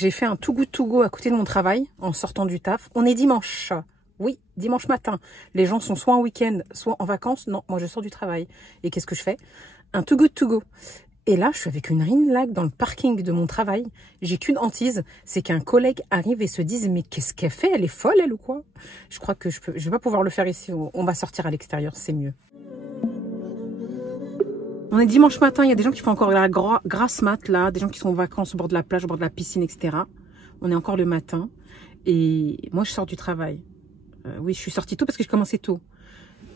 J'ai fait un Too Good To Go à côté de mon travail en sortant du taf. On est dimanche. Oui, dimanche matin. Les gens sont soit en week-end, soit en vacances. Non, moi je sors du travail. Et qu'est-ce que je fais? Un Too Good To Go. Et là, je suis avec une ring lag dans le parking de mon travail. J'ai qu'une hantise, c'est qu'un collègue arrive et se dise « Mais qu'est-ce qu'elle fait? Elle est folle, elle, ou quoi ?» Je crois que je vais pas pouvoir le faire ici. On va sortir à l'extérieur, c'est mieux. On est dimanche matin, il y a des gens qui font encore la grasse mat, là. Des gens qui sont en vacances au bord de la plage, au bord de la piscine, etc. On est encore le matin. Et moi, je sors du travail. Oui, je suis sortie tôt parce que je commençais tôt.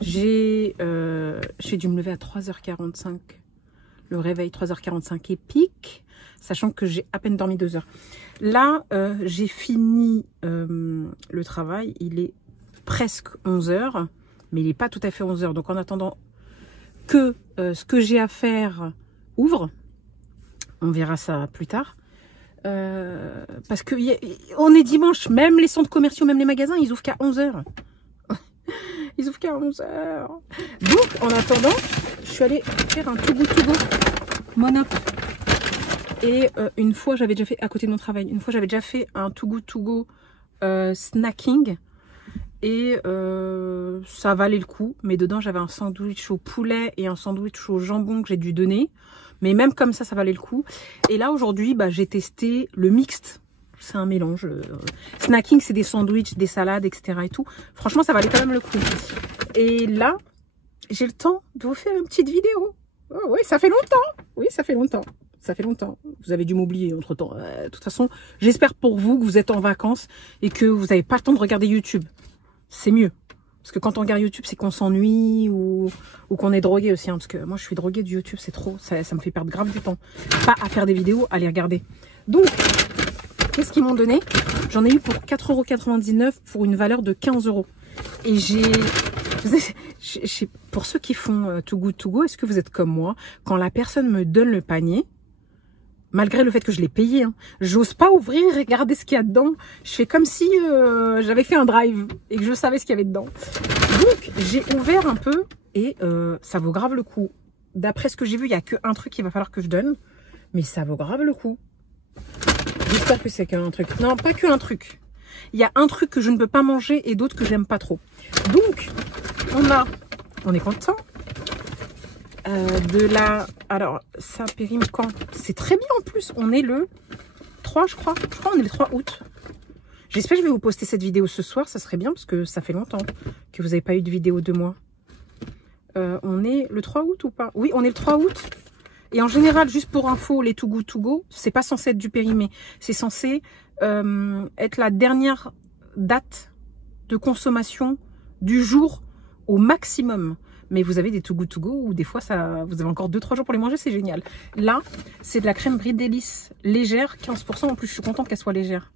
J'ai dû me lever à 3h45. Le réveil 3h45 épique, sachant que j'ai à peine dormi 2 heures. Là, j'ai fini le travail. Il est presque 11h, mais il n'est pas tout à fait 11h. Donc, en attendant que ce que j'ai à faire ouvre, on verra ça plus tard. Parce que on est dimanche, même les centres commerciaux, même les magasins, ils ouvrent qu'à 11h. Ils ouvrent qu'à 11h. Donc, en attendant, je suis allée faire un Too Good To Go Monop. Et une fois, j'avais déjà fait, à côté de mon travail, une fois, j'avais déjà fait un Too Good To Go snacking. Et ça valait le coup. Mais dedans, j'avais un sandwich au poulet et un sandwich au jambon que j'ai dû donner. Mais même comme ça valait le coup. Et là, aujourd'hui, bah, j'ai testé le mixte. C'est un mélange. Snacking, c'est des sandwichs, des salades, etc. et tout. Franchement, ça valait quand même le coup. Et là, j'ai le temps de vous faire une petite vidéo. Oh, oui, ça fait longtemps. Oui, ça fait longtemps. Ça fait longtemps. Vous avez dû m'oublier entre-temps. De toute façon, j'espère pour vous que vous êtes en vacances et que vous n'avez pas le temps de regarder YouTube. C'est mieux. Parce que quand on regarde YouTube, c'est qu'on s'ennuie ou qu'on est drogué aussi. Hein, parce que moi, je suis droguée du YouTube, c'est trop. Ça me fait perdre grave du temps. Pas à faire des vidéos, à les regarder. Donc, qu'est-ce qu'ils m'ont donné? J'en ai eu pour 4,99 € pour une valeur de 15 €. Et pour ceux qui font Too Good To Go, est-ce que vous êtes comme moi? Quand la personne me donne le panier, malgré le fait que je l'ai payé, hein, j'ose pas ouvrir et regarder ce qu'il y a dedans. Je fais comme si j'avais fait un drive et que je savais ce qu'il y avait dedans. Donc, j'ai ouvert un peu et ça vaut grave le coup. D'après ce que j'ai vu, il n'y a qu'un truc qu'il va falloir que je donne. Mais ça vaut grave le coup. J'espère que c'est qu'un truc. Non, pas qu'un truc. Il y a un truc que je ne peux pas manger et d'autres que j'aime pas trop. Donc, on est content. Alors, ça périme quand? C'est très bien en plus. On est le 3, je crois. Je crois qu'on est le 3 août. J'espère que je vais vous poster cette vidéo ce soir. Ça serait bien parce que ça fait longtemps que vous n'avez pas eu de vidéo de moi. On est le 3 août ou pas? Oui, on est le 3 août. Et en général, juste pour info, les Too Good To Go, c'est pas censé être du périmé. C'est censé être la dernière date de consommation du jour au maximum. Mais vous avez des Too Good To Go où des fois, vous avez encore 2-3 jours pour les manger, c'est génial. Là, c'est de la crème brie délice légère, 15%. En plus, je suis contente qu'elle soit légère.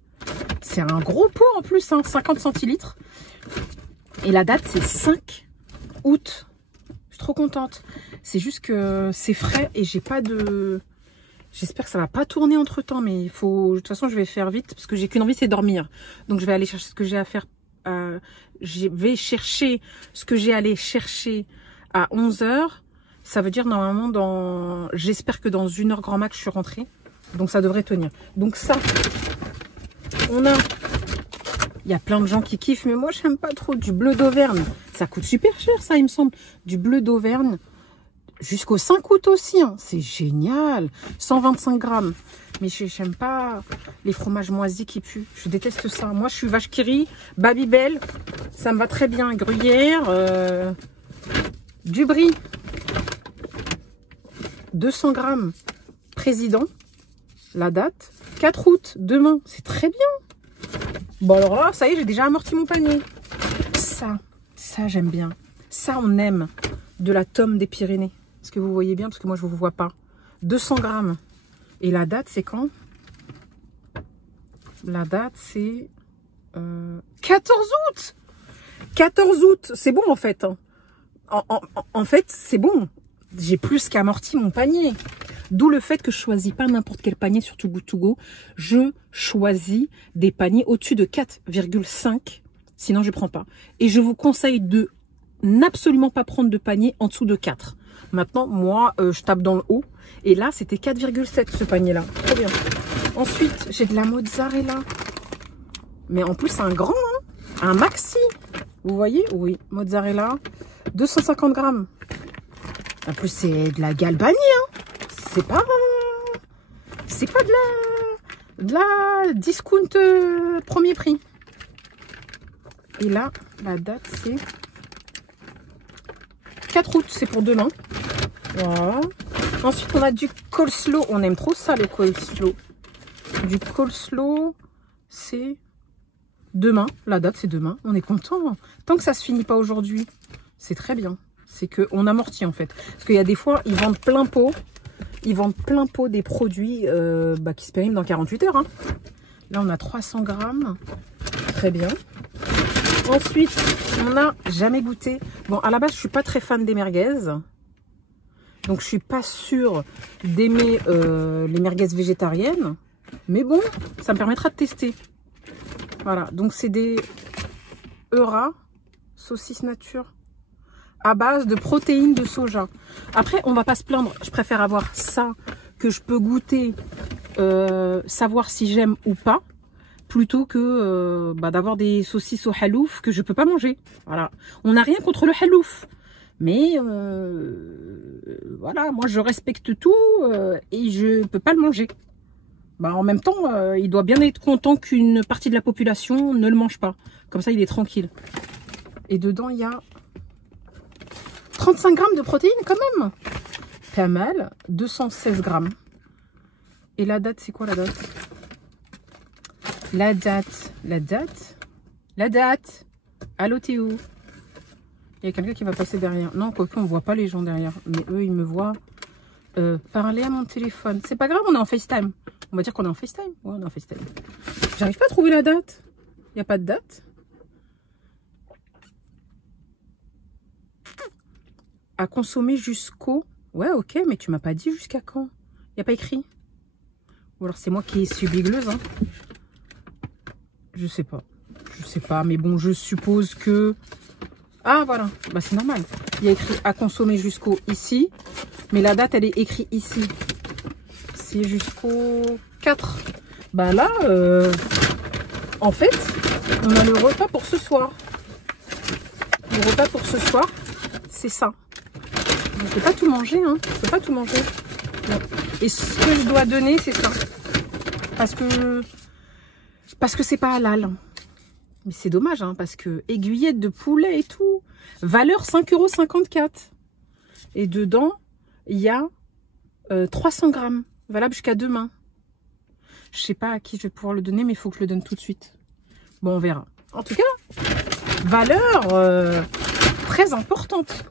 C'est un gros pot en plus, hein, 50 centilitres. Et la date, c'est 5 août. Je suis trop contente. C'est juste que c'est frais et j'ai pas de... J'espère que ça va pas tourner entre temps, mais il faut... De toute façon, je vais faire vite parce que j'ai qu'une envie, c'est dormir. Donc, je vais aller chercher ce que j'ai à faire. Je vais chercher ce que j'ai à aller chercher à 11 h. Ça veut dire normalement j'espère que dans 1 heure grand max, je suis rentrée. Donc, ça devrait tenir. Donc, ça, il y a plein de gens qui kiffent, mais moi, j'aime pas trop du bleu d'Auvergne. Ça coûte super cher, ça, il me semble. Du bleu d'Auvergne. Jusqu'au 5 août aussi, hein. C'est génial. 125 grammes. Mais j'aime pas les fromages moisis qui puent. Je déteste ça. Moi, je suis vache qui rit, Babybel. Ça me va très bien. Gruyère, du brie. 200 grammes. Président. La date. 4 août. Demain. C'est très bien. Bon, alors là, ça y est, j'ai déjà amorti mon panier. Ça, j'aime bien. Ça, on aime. De la tome des Pyrénées. Est-ce que vous voyez bien? Parce que moi, je ne vous vois pas. 200 grammes. Et la date, c'est quand? La date, c'est 14 août. 14 août. C'est bon, en fait. En fait, c'est bon. J'ai plus qu'amorti mon panier. D'où le fait que je ne choisis pas n'importe quel panier sur Too Good To Go. Je choisis des paniers au-dessus de 4,5. Sinon, je ne prends pas. Et je vous conseille de n'absolument pas prendre de panier en dessous de 4. Maintenant, moi, je tape dans le haut. Et là, c'était 4,7 ce panier-là. Trop bien. Ensuite, j'ai de la mozzarella. Mais en plus, un grand, hein, un maxi. Vous voyez? Oui, mozzarella. 250 grammes. En plus, c'est de la Galbani. Hein. C'est pas de la discount premier prix. Et là, la date, c'est 4 août. C'est pour demain. Voilà. Ensuite, on a du coleslaw. On aime trop ça, les coleslaw. Du coleslaw, c'est demain. La date, c'est demain. On est content. Tant que ça se finit pas aujourd'hui, c'est très bien. C'est qu'on amortit, en fait. Parce qu'il y a des fois, ils vendent plein pot. Ils vendent plein pot des produits qui se périment dans 48 heures. Hein. Là, on a 300 grammes. Très bien. Ensuite, on n'a jamais goûté. Bon, à la base, je suis pas très fan des merguez. Donc, je suis pas sûre d'aimer les merguez végétariennes. Mais bon, ça me permettra de tester. Voilà. Donc, c'est des Eura saucisses nature à base de protéines de soja. Après, on va pas se plaindre. Je préfère avoir ça que je peux goûter, savoir si j'aime ou pas, plutôt que d'avoir des saucisses au halouf que je peux pas manger. Voilà. On n'a rien contre le halouf. Mais voilà, moi je respecte tout et je peux pas le manger. En même temps, il doit bien être content qu'une partie de la population ne le mange pas. Comme ça, il est tranquille. Et dedans, il y a 35 grammes de protéines quand même. Pas mal. 216 grammes. Et la date, c'est quoi la date? La date. Allô, t'es où? Il y a quelqu'un qui va passer derrière. Non, quoique, on ne voit pas les gens derrière. Mais eux, ils me voient parler à mon téléphone. C'est pas grave, on est en FaceTime. On va dire qu'on est en FaceTime. Ouais, on est en FaceTime. J'arrive pas à trouver la date. Il n'y a pas de date. À consommer jusqu'au... Ouais, ok, mais tu m'as pas dit jusqu'à quand. Il n'y a pas écrit. Ou alors c'est moi qui suis bigleuse. Hein. Je sais pas. Je sais pas, mais bon, je suppose que... Ah, voilà. Bah, c'est normal. Il y a écrit à consommer jusqu'au ici. Mais la date, elle est écrite ici. C'est jusqu'au 4. Bah là, en fait, on a le repas pour ce soir. Le repas pour ce soir, c'est ça. Je ne peux pas tout manger, hein. Je peux pas tout manger. Non. Et ce que je dois donner, c'est ça. Parce que c'est pas halal. Mais c'est dommage, hein, parce que aiguillette de poulet et tout. Valeur 5,54 €. Et dedans, il y a 300 grammes. Valable jusqu'à demain. Je sais pas à qui je vais pouvoir le donner, mais il faut que je le donne tout de suite. Bon, on verra. En tout cas, valeur très importante.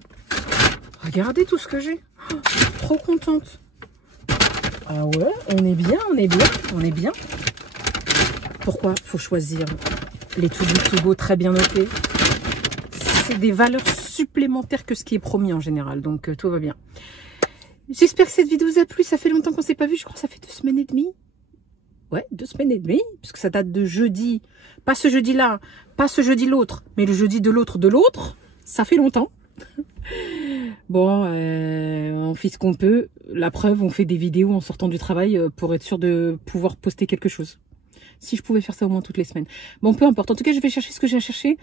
Regardez tout ce que j'ai. Oh, trop contente. Ah ouais, on est bien, on est bien, on est bien. Pourquoi faut choisir les Too Good To Go très bien notés? C'est des valeurs supplémentaires que ce qui est promis en général. Donc, tout va bien. J'espère que cette vidéo vous a plu. Ça fait longtemps qu'on ne s'est pas vu. Je crois que ça fait 2 semaines et demie. Ouais, 2 semaines et demie. Puisque ça date de jeudi. Pas ce jeudi-là. Pas ce jeudi l'autre. Mais le jeudi de l'autre de l'autre. Ça fait longtemps. Bon, on fait ce qu'on peut. La preuve, on fait des vidéos en sortant du travail pour être sûr de pouvoir poster quelque chose. Si je pouvais faire ça au moins toutes les semaines. Bon, peu importe. En tout cas, je vais chercher ce que j'ai à chercher.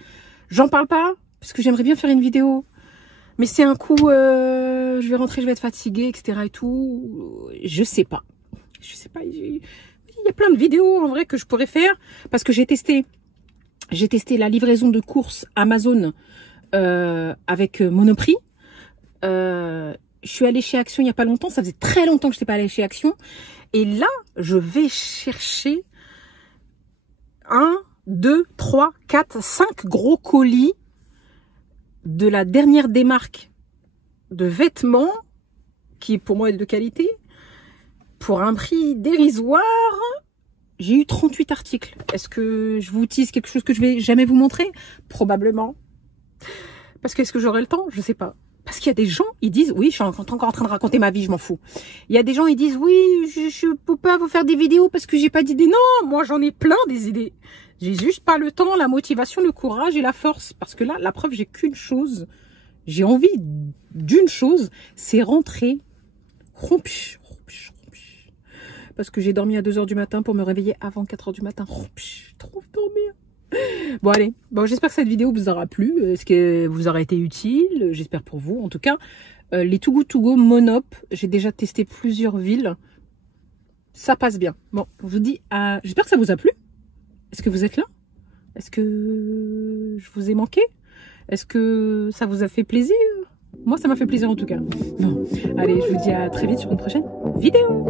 J'en parle pas parce que j'aimerais bien faire une vidéo. Mais c'est un coup, je vais rentrer, je vais être fatiguée, etc. et tout. Je sais pas. Je sais pas. Il y a plein de vidéos en vrai que je pourrais faire parce que j'ai testé la livraison de courses Amazon avec Monoprix. Je suis allée chez Action il y a pas longtemps. Ça faisait très longtemps que je n'étais pas allée chez Action. Et là, je vais chercher 1, 2, 3, 4, 5 gros colis de la dernière démarque de vêtements qui pour moi est de qualité pour un prix dérisoire. J'ai eu 38 articles. Est-ce que je vous tease quelque chose que je vais jamais vous montrer? Probablement. Parce que est-ce que j'aurai le temps? Je sais pas. Parce qu'il y a des gens, ils disent, oui, je suis encore en train de raconter ma vie, je m'en fous. Il y a des gens, ils disent, oui, je peux pas vous faire des vidéos parce que j'ai pas d'idées. Non, moi j'en ai plein des idées. J'ai juste pas le temps, la motivation, le courage et la force. Parce que là, la preuve, j'ai qu'une chose. J'ai envie d'une chose, c'est rentrer. Parce que j'ai dormi à 2 h du matin pour me réveiller avant 4 h du matin. Trop dormir. Bon allez, bon, j'espère que cette vidéo vous aura plu. Est-ce que vous aura été utile? J'espère pour vous. En tout cas, les Too Good To Go Monop, j'ai déjà testé plusieurs villes. Ça passe bien. Bon, je vous dis, j'espère que ça vous a plu. Est-ce que vous êtes là? Est-ce que je vous ai manqué? Est-ce que ça vous a fait plaisir? Moi, ça m'a fait plaisir en tout cas. Bon, allez, je vous dis à très vite sur une prochaine vidéo.